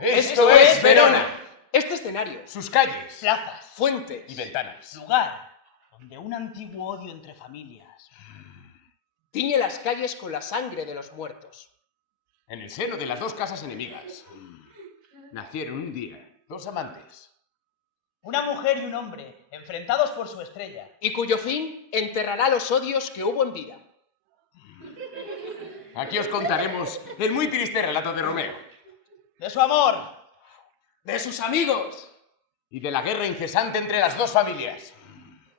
Esto es Verona. Este escenario, Sus calles, Plazas fuentes, y ventanas. lugar donde un antiguo odio entre familias. tiñe las calles con la sangre de los muertos. En el seno de las dos casas enemigas nacieron un día dos amantes. Una mujer y un hombre enfrentados por su estrella. Y cuyo fin enterrará los odios que hubo en vida. Aquí os contaremos el muy triste relato de Romeo De su amor. De sus amigos. y de la guerra incesante entre las dos familias.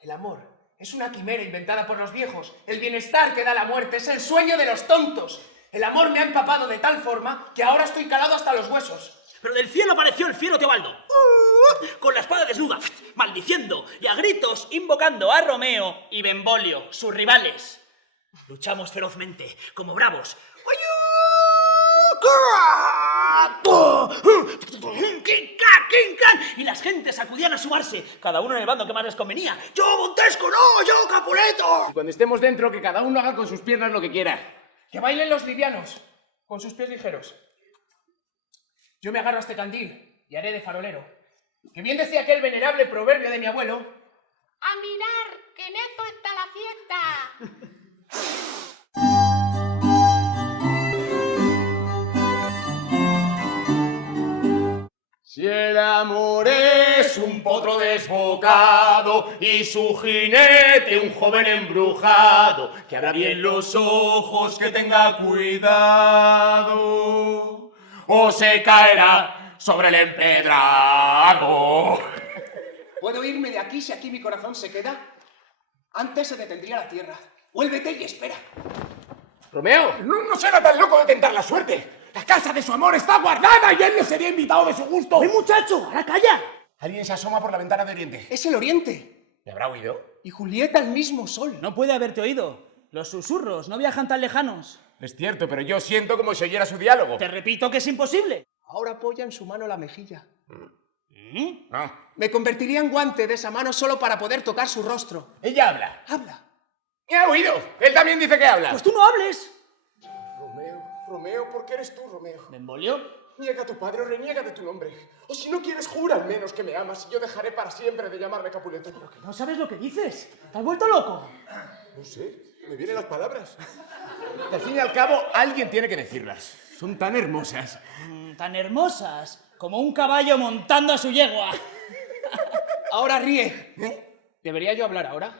El amor es una quimera inventada por los viejos. El bienestar que da la muerte es el sueño de los tontos. El amor me ha empapado de tal forma que ahora estoy calado hasta los huesos. Pero del cielo apareció el fiero Teobaldo, con la espada desnuda, maldiciendo y a gritos invocando a Romeo y Benvolio, sus rivales. Luchamos ferozmente, como bravos. Y las gentes acudían a sumarse, cada uno en el bando que más les convenía. ¡Yo, Montesco, no! ¡Yo, Capuleto! Y cuando estemos dentro, que cada uno haga con sus piernas lo que quiera. Que bailen los livianos, con sus pies ligeros. Yo me agarro a este candil y haré de farolero. Que bien decía aquel venerable proverbio de mi abuelo. ¡A mirar, que en eso está la fiesta! Si el amor es un potro desbocado y su jinete un joven embrujado, que abra bien los ojos, que tenga cuidado, o se caerá sobre el empedrado. ¿Puedo irme de aquí si aquí mi corazón se queda? Antes se detendría la tierra. Vuélvete y espera. Romeo, No será tan loco de tentar la suerte. La casa de su amor está guardada y él no sería invitado de su gusto. ¡Oye, muchacho! ¡Ahora calla! Alguien se asoma por la ventana de Oriente. Es el oriente. ¿Le habrá oído? Y Julieta el mismo sol. No puede haberte oído. Los susurros no viajan tan lejanos. Es cierto, pero yo siento como si oyera su diálogo. Te repito que es imposible. Ahora apoya en su mano la mejilla. Ah, Me convertiría en guante de esa mano solo para poder tocar su rostro. ella habla. Habla. ¿Me ha oído? Él también dice que habla. Pues tú no hables. Romeo, ¿por qué eres tú, Romeo? ¿Benvolio? Niega a tu padre o reniega de tu nombre. O si no quieres, jura al menos que me amas y yo dejaré para siempre de llamarme Capuleto. No sabes lo que dices. ¿Te has vuelto loco? No sé, me vienen las palabras. al fin y al cabo, alguien tiene que decirlas. Son tan hermosas. Tan hermosas como un caballo montando a su yegua. Ahora ríe. ¿Debería yo hablar ahora?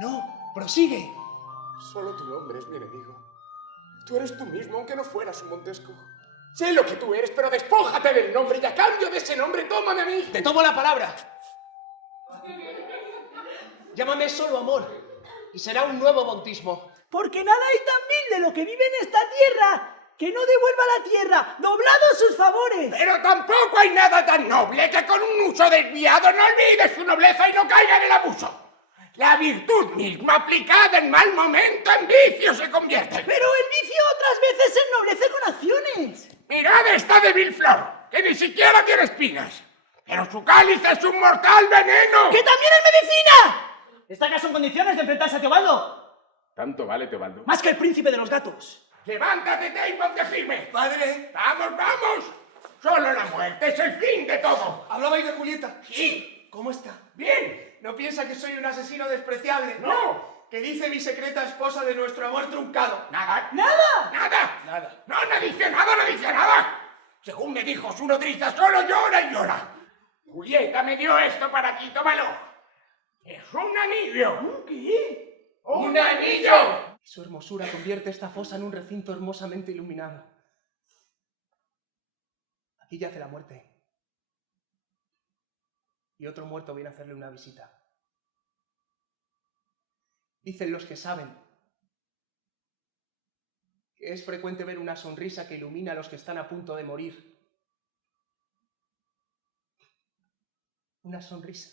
No, prosigue. Solo tu nombre es mi enemigo. Tú eres tú mismo, aunque no fueras un Montesco. Sé lo que tú eres, pero despójate del nombre y a cambio de ese nombre, tómame a mí. Te tomo la palabra. Llámame solo amor y será un nuevo bautismo. Porque nada hay tan vil de lo que vive en esta tierra que no devuelva a la tierra doblados sus favores. Pero tampoco hay nada tan noble que con un uso desviado no olvide su nobleza y no caiga en el abuso. La virtud misma aplicada en mal momento en vicio se convierte. Pero el vicio otras veces se ennoblece con acciones. Mirad esta débil flor, que ni siquiera tiene espinas. Pero su cáliz es un mortal veneno. ¡Que también es medicina! ¿Está acaso en condiciones de enfrentarse a Teobaldo? ¿Tanto vale, Teobaldo? Más que el príncipe de los gatos. Levántate, y ponte firme. Padre, ¡Vamos, vamos! Solo la muerte es el fin de todo. ¿hablabais de Julieta? Sí. ¿Cómo está? Bien. ¿No piensa que soy un asesino despreciable? No. Que dice mi secreta esposa de nuestro amor truncado. Nada. ¡Nada! Nada. Nada. No dice nada, no dice nada. Según me dijo su nodriza, solo llora y llora. Julieta me dio esto para ti, tómalo. Es un anillo. ¿Qué? ¡Un anillo! Su hermosura convierte esta fosa en un recinto hermosamente iluminado. Aquí yace la muerte. Y otro muerto viene a hacerle una visita. Dicen los que saben que es frecuente ver una sonrisa que ilumina a los que están a punto de morir. Una sonrisa